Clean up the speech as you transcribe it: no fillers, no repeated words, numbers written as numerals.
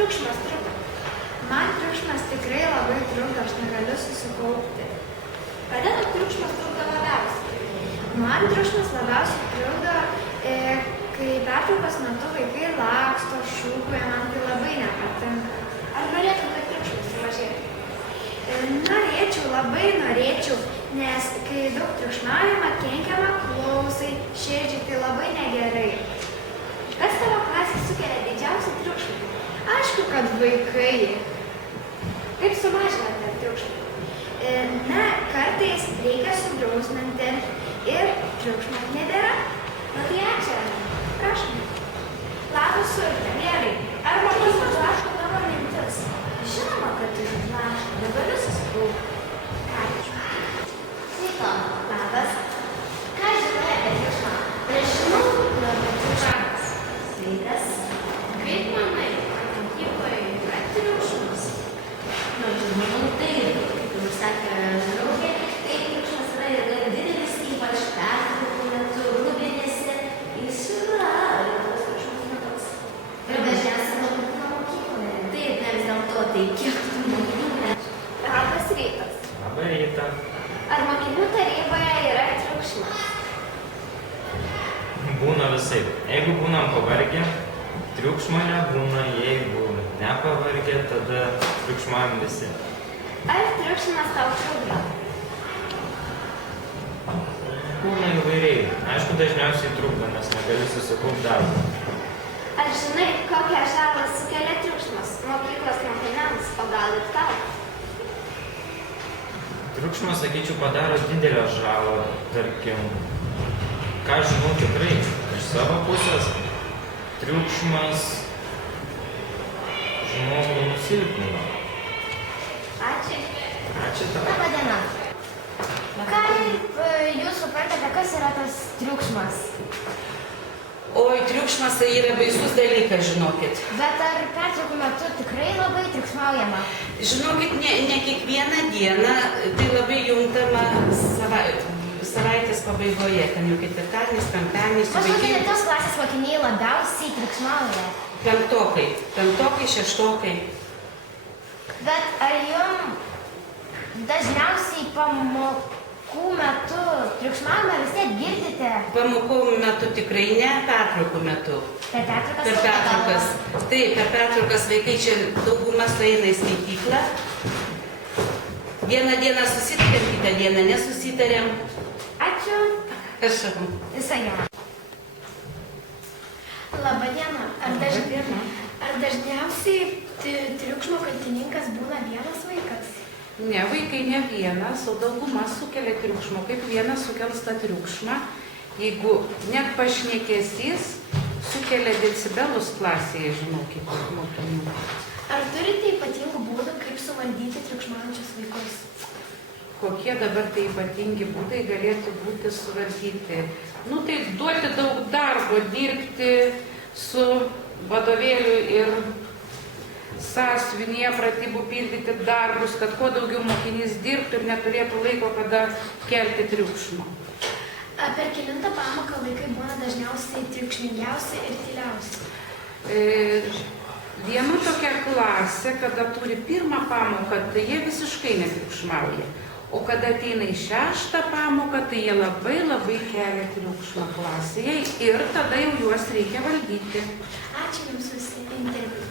triukšmas trukdo? Man triukšmas tikrai labai trukdo, aš negaliu susikaupti. Kada tau triukšmas trukdo labiausiai? Man triukšmas labiausiai trukdo, kai pertraukos metu vaikai laksto, šūkauja, man tai labai nepatinka. Ar norėtum, kad triukšmas sumažėtų? Norėčiau, labai norėčiau, nes kai daug triukšmaujama, kenkiama klausai, širdžiai, tai labai negerai. Kas tavo klasėje sukelia didžiausią triukšmą? Aišku, kad vaikai. Kaip sumažinate triukšmą? Kartais reikia sudrausminti ir triukšmo nebėra. Na tai ačiū. Prašom. Labas, Urte. Gerai. Ar mokinys užraško tavo mintis? Žinoma, kad tai užraško. Negaliu susikaupti. Ačiū. Sveika. Labas. Ką žinai apie triukšmą? Nežinau, apie triukšmas. Sveikas. Kaip manai, ar mokykloje yra triukšmas? Manau, taip, kaip jau sakė draugė, tai triukšmas yra gan didelis, ypač pertraukų metu, rudenėse, jis yra tas triukšmas netoks. Ir dažniausiai galbūt būna mokykloje. Taip, ne vis dėlto, tai kiek tų mokinių ne. Labas rytas. Labą rytą. Ar mokinių taryboje yra triukšmas? Būna visai. Jeigu būnam pavargę, triukšmo nebūna. Jeigu nepavargę, tada triukšmaujam visi. Ar triukšmas tau trukdo? Būna įvairiai. Aišku, dažniausiai trukdo, nes negali susikaupti darbą. Ar žinai, kokią žalą sukelia triukšmas mokyklos mokiniams, o gal ir tau? Triukšmas, sakyčiau, padaro didelę žalą, tarkim. Ką žinau tikrai, iš savo pusės, triukšmas žmogų nusilpnina. Ačiū. Ačiū tau. Labą dieną. Kaip jūs suprantate, kas yra tas triukšmas? Oi, triukšmas tai yra baisus dalykas, žinokit. Bet ar pertraukų metu tikrai labai triukšmaujama? Žinokit, ne kiekvieną dieną, tai labai juntama savaitės pabaigoje, ten jau ketvirtadienis, penktadienis. Aš manau, kad tos klasės mokiniai labiausiai triukšmauja. Penktokai, šeštokai. Bet ar jums dažniausiai pamokų metu triukšmavimą vis tiek girdite? Pamokų metu tikrai ne, pertraukų metu. Per pertraukas? Per pertraukas. Taip, per pertraukas vaikai čia dauguma sueina į skaityklą. Vieną dieną susitarėm, kitą dieną nesusitarėm. Ačiū. Prašau. Visą gerą. Labą dieną. Ar dažniausiai triukšmo kaltininkas būna vienas vaikas? Ne, vaikai ne vienas, o dauguma sukelia triukšmo. Kaip vienas sukels tą triukšmą, jeigu net pašnekesys sukelia decibelus klasėje, žinokit, mokinių. Ar turite ypatingų būdų, kaip suvaldyti triukšmaujančius vaikus? Kokie dabar tai ypatingi būdai galėtų būti suvaldyti? Nu, tai duoti daug darbo, dirbti su vadovėliu ir sąsiuvinyje pratybų pildyti darbus, kad kuo daugiau mokinys dirbtų ir neturėtų laiko, kada kelti triukšmą. Per kelintą pamoką vaikai būna dažniausiai triukšmingiausi ir tyliausi? Viena tokia klasė, kada turi pirmą pamoką, tai jie visiškai netriukšmauja. O kada ateina į šeštą pamoką, tai jie labai kelia triukšmą klasėje ir tada jau juos reikia valdyti. Ačiū Jums už interviu.